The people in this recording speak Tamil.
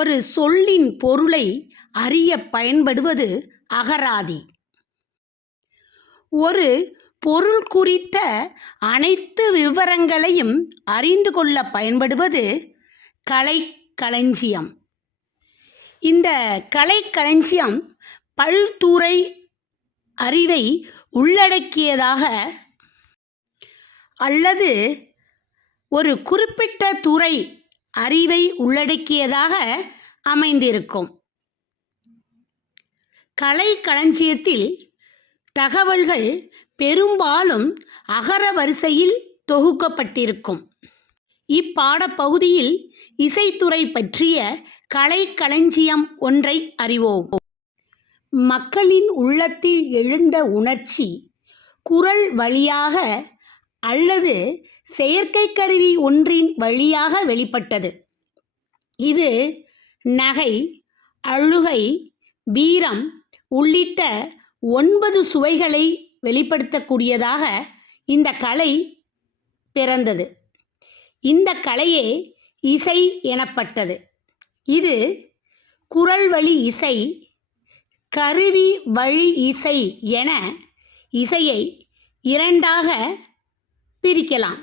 ஒரு சொல்லின் பொருளை அறிய பயன்படுவது அகராதி. ஒரு பொருள் குறித்த அனைத்து விவரங்களையும் அறிந்து கொள்ள பயன்படுவது கலைக்களஞ்சியம். இந்த கலைக்களஞ்சியம் பல்துறை அறிவை உள்ளடக்கியதாக அல்லது ஒரு குறிப்பிட்ட துறை அறிவை உள்ளடக்கியதாக அமைந்திருக்கும். கலைக்களஞ்சியத்தில் தகவல்கள் பெரும்பாலும் அகர வரிசையில் தொகுக்கப்பட்டிருக்கும். இப்பாடப்பகுதியில் இசைத்துறை பற்றிய கலைக்களஞ்சியம் ஒன்றை அறிவோம். மக்களின் உள்ளத்தில் எழுந்த உணர்ச்சி குரல் வழியாக அல்லது செயற்கை கருவி ஒன்றின் வழியாக வெளிப்பட்டது. இது நகை, அழுகை, வீரம் உள்ளிட்ட 9 சுவைகளை வெளிப்படுத்தக்கூடியதாக இந்த கலை பிறந்தது. இந்த கலையே இசை எனப்பட்டது. இது குரல் வழி இசை, கருவி வழி இசை என இசையை இரண்டாக பிரிக்கலாம்.